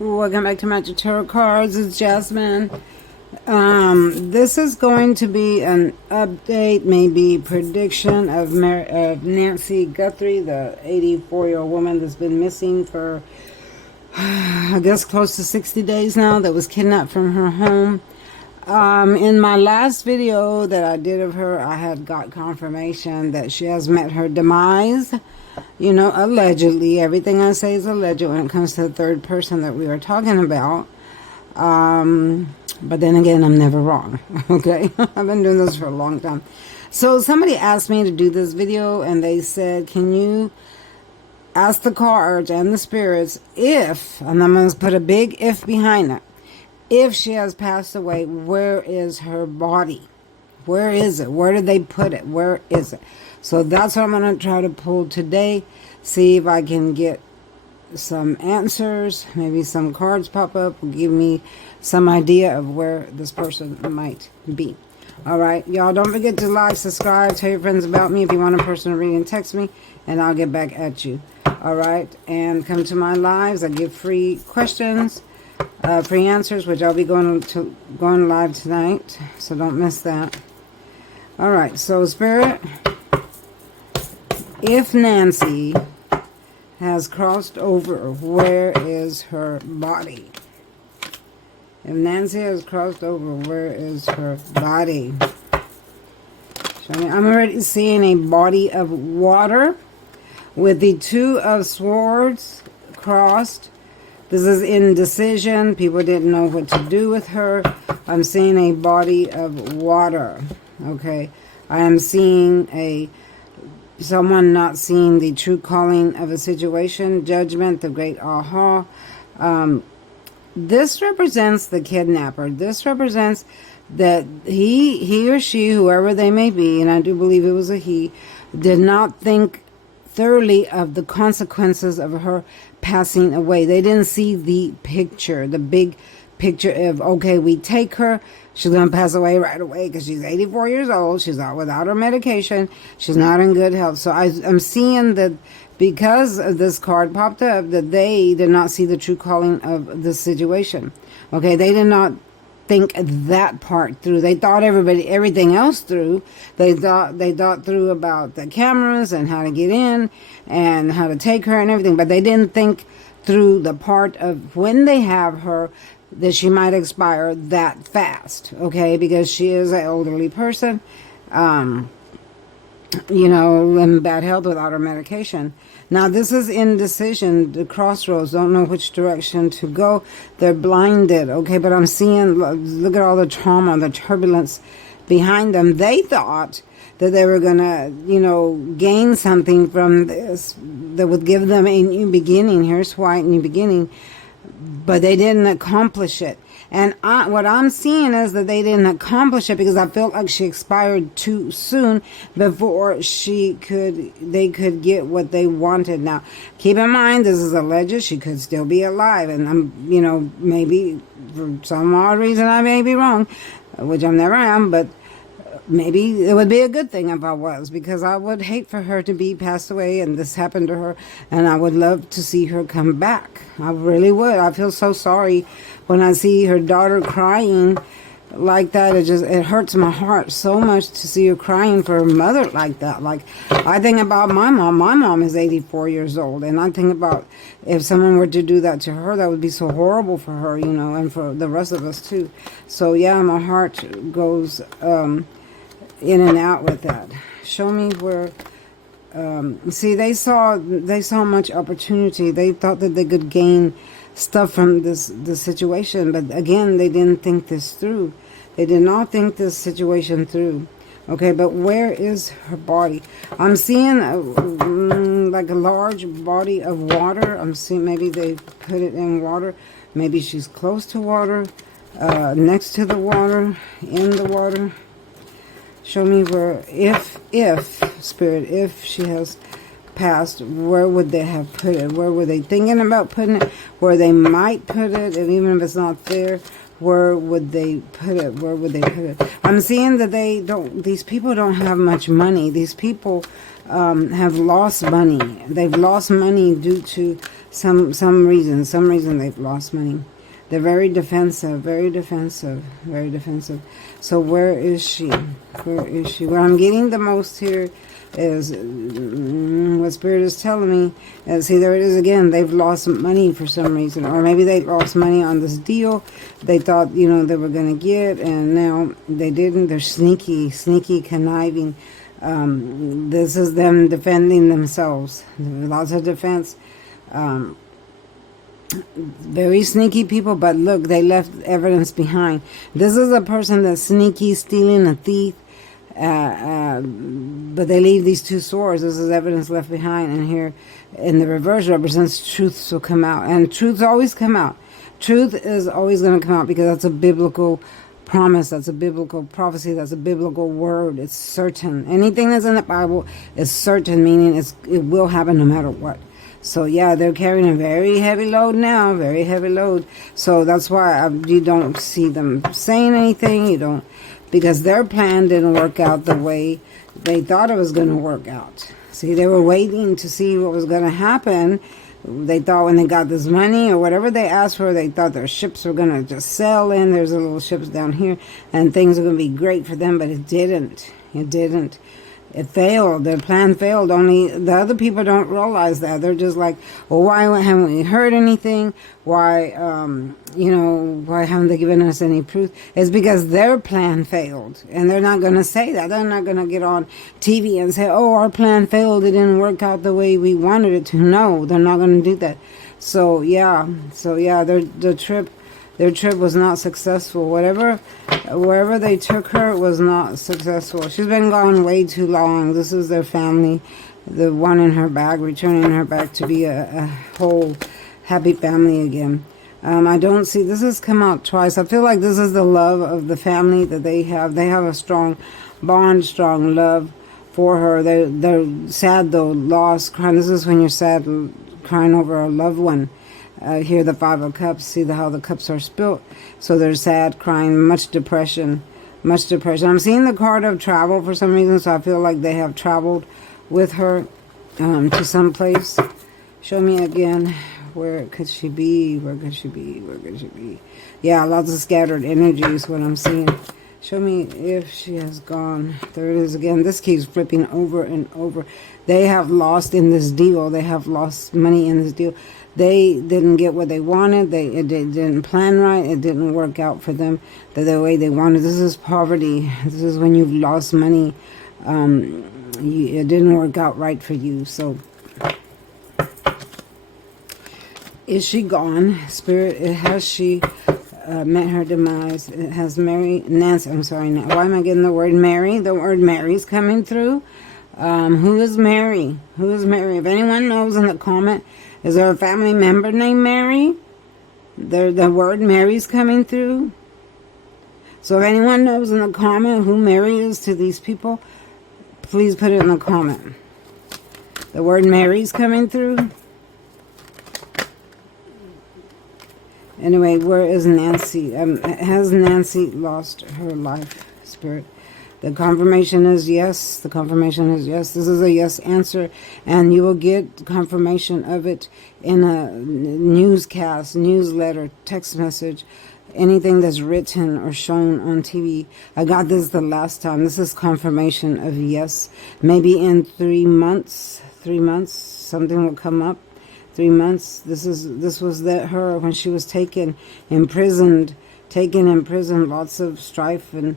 Welcome back to Magic Tarot Cards. It's Jasmine. This is going to be an update, maybe prediction of Nancy Guthrie, the 84-year-old woman that's been missing for, I guess, close to 60 days now, that was kidnapped from her home. In my last video that I did of her, I had got confirmation that she has met her demise. You know, allegedly. Everything I say is alleged when it comes to the third person that we are talking about. But then again, I'm never wrong. Okay? I've been doing this for a long time. So somebody asked me to do this video, and they said, can you ask the cards and the spirits if, and I'm going to put a big if behind it, if she has passed away, where is her body? Where is it? Where did they put it? Where is it? So that's what I'm going to try to pull today. See if I can get some answers. Maybe some cards pop up. Will give me some idea of where this person might be. Alright, y'all don't forget to like, subscribe, tell your friends about me. If you want a personal reading, text me and I'll get back at you. Alright, and come to my lives. I give free questions, free answers, which I'll be going live tonight. So don't miss that. Alright, so Spirit, if Nancy has crossed over, where is her body? If Nancy has crossed over, where is her body? I'm already seeing a body of water with the Two of Swords crossed. This is indecision. People didn't know what to do with her. I'm seeing a body of water. Okay. I am seeing someone not seeing the true calling of a situation. Judgment, the great aha. This represents the kidnapper. This represents that he or she, whoever they may be, and I do believe it was a he, did not think thoroughly of the consequences of her passing away. They didn't see the picture, the big picture of, okay, we take her, she's going to pass away right away because she's 84 years old, she's out without her medication, she's not in good health. So I'm seeing that because of this card popped up, that they did not see the true calling of the situation. Okay, they did not think that part through. They thought everything else through. They thought through about the cameras and how to get in and how to take her and everything, but they didn't think through the part of when they have her, that she might expire that fast, okay, because she is an elderly person, you know, in bad health without her medication. Now, this is indecision, the crossroads, don't know which direction to go. They're blinded, okay, but I'm seeing, look at all the trauma, the turbulence behind them. They thought that they were going to, you know, gain something from this that would give them a new beginning. Here's why, new beginning. But they didn't accomplish it. And what I'm seeing is that they didn't accomplish it because I felt like she expired too soon before they could get what they wanted. Now, keep in mind, this is alleged. She could still be alive. And I'm, you know, maybe for some odd reason I may be wrong, which I never am, but maybe it would be a good thing if I was, because I would hate for her to be passed away and this happened to her, and I would love to see her come back. I really would. I feel so sorry when I see her daughter crying like that. It hurts my heart so much to see her crying for her mother like that. Like, I think about my mom. My mom is 84 years old, and I think about if someone were to do that to her, that would be so horrible for her, you know, and for the rest of us too. So yeah, my heart goes in and out with that. Show me where. See, they saw much opportunity. They thought that they could gain stuff from this situation, but again, they didn't think this through. They did not think this situation through. Okay, but where is her body? I'm seeing like a large body of water. I'm seeing maybe they put it in water. Maybe she's close to water, next to the water, in the water. Show me where, if Spirit, if she has passed, where would they have put it? Where were they thinking about putting it? Where they might put it, and even if it's not there, where would they put it? Where would they put it? I'm seeing that these people don't have much money. These people have lost money. They've lost money due to some reason. Some reason they've lost money. They're very defensive, very defensive, very defensive. So where is she? Where is she? What I'm getting the most here is what Spirit is telling me. See, there it is again. They've lost money for some reason. Or maybe they lost money on this deal they thought, they were going to get, and now they didn't. They're sneaky, conniving. This is them defending themselves. Lots of defense. Very sneaky people, but look, they left evidence behind. This is a person that's sneaky, stealing, a thief, but they leave these two swords. This is evidence left behind, and here in the reverse represents truths will come out, and truths always come out. Truth is always going to come out because that's a biblical promise, that's a biblical prophecy, that's a biblical word. It's certain. Anything that's in the Bible is certain, meaning it will happen no matter what. So yeah, they're carrying a very heavy load now, very heavy load. So that's why you don't see them saying anything. You don't, because their plan didn't work out the way they thought it was going to work out. See, they were waiting to see what was going to happen. They thought when they got this money or whatever they asked for, they thought their ships were going to just sail in. There's a little ships down here, and things are going to be great for them, but it didn't. It didn't. It failed. Their plan failed. Only the other people don't realize that. They're just like, well, why haven't we heard anything? Why, why haven't they given us any proof? It's because their plan failed. And they're not going to say that. They're not going to get on TV and say, oh, our plan failed. It didn't work out the way we wanted it to. No, they're not going to do that. So, yeah, their trip was not successful. Wherever they took her was not successful. She's been gone way too long. This is their family, the one in her back, returning her back to be a whole happy family again. I don't see, this has come out twice. I feel like this is the love of the family that they have. They have a strong bond, strong love for her. They're sad though, lost, crying. This is when you're sad, crying over a loved one. Here the Five of Cups, see how the cups are spilt. So they're sad, crying, much depression. I'm seeing the card of travel for some reason, so I feel like they have traveled with her to some place. Show me again, where could she be? Where could she be? Yeah, lots of scattered energy is what I'm seeing. Show me if she has gone. There it is again. This keeps flipping over and over. They have lost in this deal. They have lost money in this deal. They didn't get what they wanted. It didn't plan right. It didn't work out for them the way they wanted. This is poverty. This is when you've lost money. It didn't work out right for you. So, is she gone? Spirit, has she met her demise? It has Nancy, I'm sorry, why am I getting the word Mary? The word Mary's coming through. Who is Mary? Who is Mary? If anyone knows in the comment, is there a family member named Mary? The word Mary's coming through. So if anyone knows in the comment who Mary is to these people, please put it in the comment. The word Mary's coming through. Anyway, where is Nancy? Has Nancy lost her life, Spirit? The confirmation is yes. The confirmation is yes. This is a yes answer. And you will get confirmation of it in a newscast, newsletter, text message, anything that's written or shown on TV. I got this the last time. This is confirmation of yes. Maybe in 3 months, something will come up. 3 months. This was her when she was taken, imprisoned, lots of strife and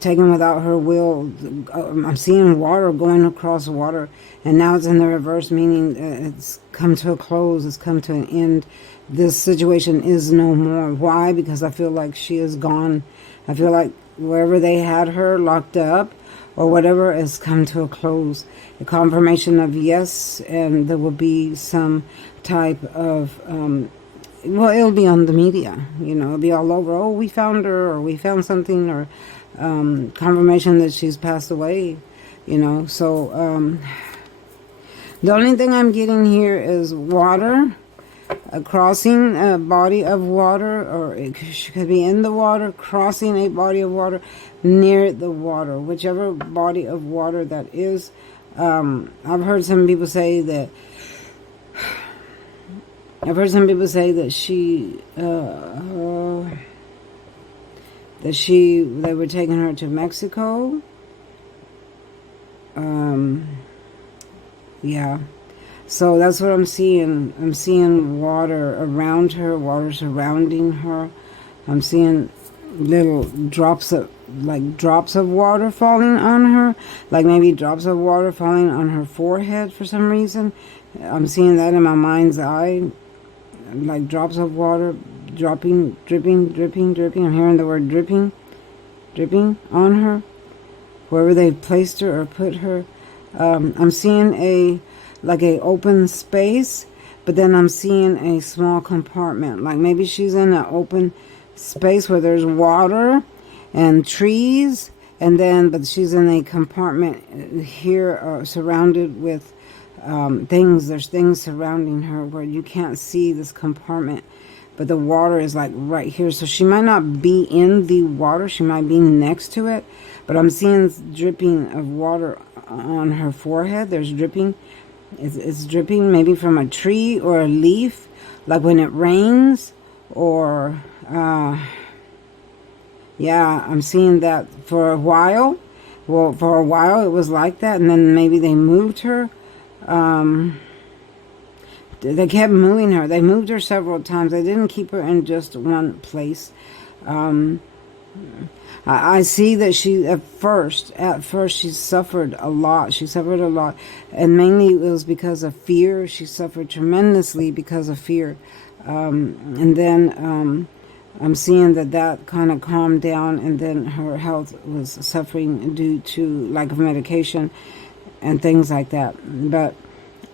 taken without her will. I'm seeing water going across water, and now it's in the reverse, meaning it's come to a close, it's come to an end. This situation is no more. Why? Because I feel like she is gone. I feel like wherever they had her locked up or whatever has come to a close. A confirmation of yes, and there will be some type of well, it'll be on the media, it'll be all over. Oh, we found her, or we found something, or confirmation that she's passed away, So the only thing I'm getting here is water, crossing a body of water, or she could be in the water, crossing a body of water, near the water, whichever body of water that is. I've heard some people say that. I've heard some people say that they were taking her to Mexico. Yeah. So that's what I'm seeing. I'm seeing water around her, water surrounding her. I'm seeing little drops of water falling on her, like maybe drops of water falling on her forehead for some reason. I'm seeing that in my mind's eye, like drops of water dropping, dripping, dripping, dripping. I'm hearing the word dripping, dripping on her, wherever they placed her or put her. I'm seeing a open space, but then I'm seeing a small compartment. Like maybe she's in an open space where there's water and trees, but she's in a compartment here surrounded with things. There's things surrounding her where you can't see this compartment, but the water is like right here. So she might not be in the water, she might be next to it, but I'm seeing dripping of water on her forehead. There's dripping. It's dripping maybe from a tree or a leaf, like when it rains, or yeah, I'm seeing that for a while. Well, for a while it was like that, and then maybe they moved her. They kept moving her. They moved her several times. They didn't keep her in just one place. I see that she at first she suffered a lot. She suffered a lot, and mainly it was because of fear. She suffered tremendously because of fear, and then I'm seeing that kind of calmed down, and then her health was suffering due to lack of medication and things like that. But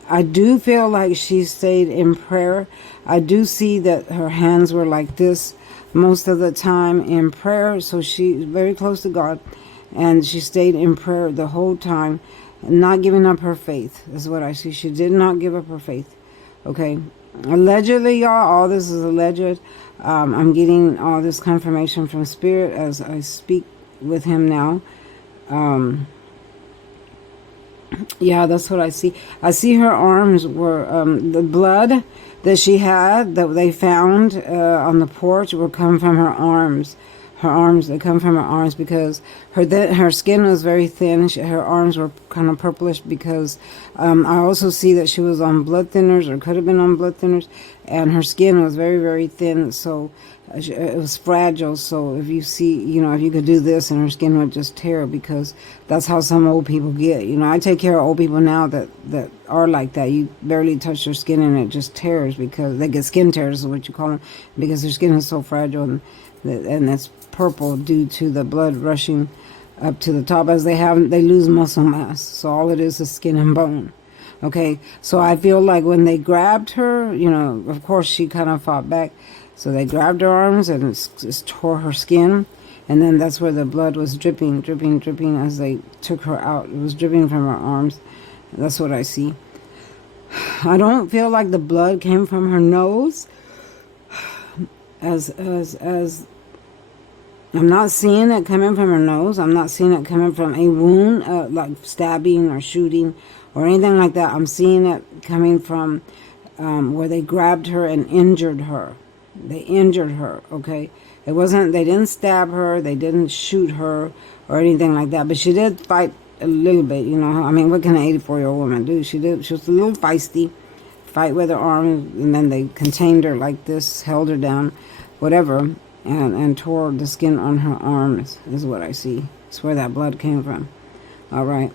I do feel like she stayed in prayer. I do see that her hands were like this most of the time in prayer, so she's very close to God, and she stayed in prayer the whole time, not giving up her faith is what I see. She did not give up her faith. Okay, allegedly, y'all, all this is alleged. I'm getting all this confirmation from Spirit as I speak with him now. Yeah, that's what I see. I see her arms were the blood that she had that they found on the porch will come from her arms. Her arms, they come from her arms because her skin was very thin. Her arms were kind of purplish because I also see that she was on blood thinners, or could have been on blood thinners, and her skin was very, very thin, so it was fragile. So if you see, if you could do this and her skin would just tear, because that's how some old people get. I take care of old people now that are like that. You barely touch their skin and it just tears, because they get skin tears is what you call them, because their skin is so fragile, and that's purple due to the blood rushing up to the top. As they lose muscle mass, so all it is skin and bone. Okay, so I feel like when they grabbed her, of course she kind of fought back, so they grabbed her arms and it tore her skin, and then that's where the blood was dripping, dripping, dripping as they took her out. It was dripping from her arms. That's what I see. I don't feel like the blood came from her nose, as I'm not seeing it coming from her nose. I'm not seeing it coming from a wound, like stabbing or shooting or anything like that. I'm seeing it coming from where they grabbed her and injured her. They injured her, okay? They didn't stab her, they didn't shoot her or anything like that. But she did fight a little bit, I mean, what can an 84-year-old woman do? She was a little feisty, fight with her arms, and then they contained her like this, held her down, whatever. And tore the skin on her arms is what I see. It's where that blood came from. All right.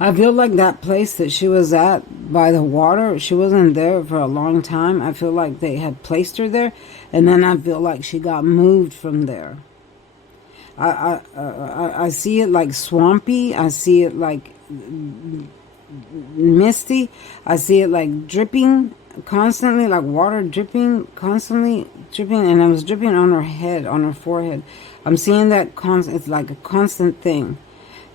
I feel like that place that she was at by the water, she wasn't there for a long time. I feel like they had placed her there, and then I feel like she got moved from there. I see it like swampy. I see it like misty. I see it like dripping constantly, like water dripping, constantly dripping, and it was dripping on her head, on her forehead. I'm seeing that it's like a constant thing.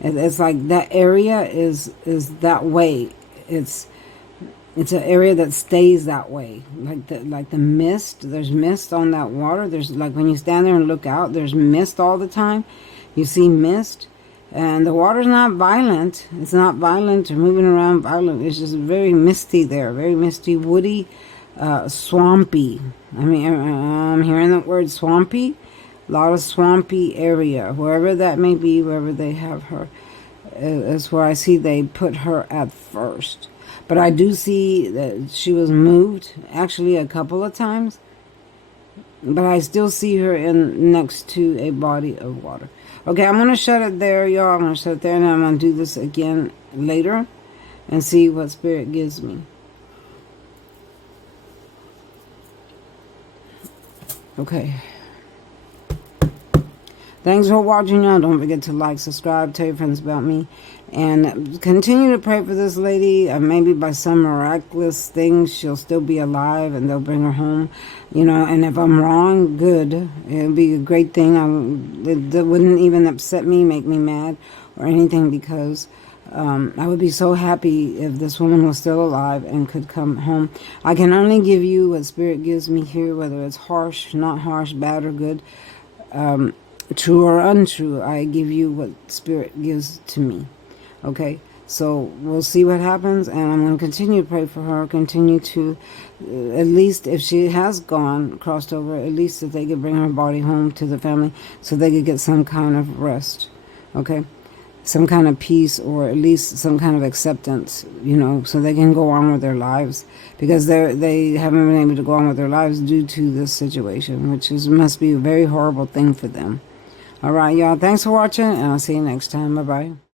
It's like that area is that way. It's It's an area that stays that way, like the mist. There's mist on that water. There's like when you stand there and look out, there's mist all the time. You see mist, and the water's not violent. It's not violent or moving around violent. It's just very misty there, very misty, woody, swampy. I mean, I'm hearing the word swampy. A lot of swampy area, wherever that may be, wherever they have her. Is where I see they put her at first. But I do see that she was moved, actually a couple of times. But I still see her in next to a body of water. Okay, I'm going to shut it there, y'all. I'm going to shut it there, and I'm going to do this again later and see what Spirit gives me. Okay. Thanks for watching, y'all. Don't forget to like, subscribe, tell your friends about me. And continue to pray for this lady. Maybe by some miraculous thing, she'll still be alive and they'll bring her home. You know, and if I'm wrong, good. It'll be a great thing. It wouldn't even upset me, make me mad or anything, because I would be so happy if this woman was still alive and could come home. I can only give you what Spirit gives me here, whether it's harsh, not harsh, bad or good. True or untrue, I give you what Spirit gives to me. Okay, so we'll see what happens, and I'm going to continue to pray for her, continue to, at least if she has crossed over, at least that they could bring her body home to the family so they could get some kind of rest, okay, some kind of peace, or at least some kind of acceptance, you know, so they can go on with their lives, because they haven't been able to go on with their lives due to this situation, which must be a very horrible thing for them. All right, y'all, thanks for watching, and I'll see you next time. Bye-bye.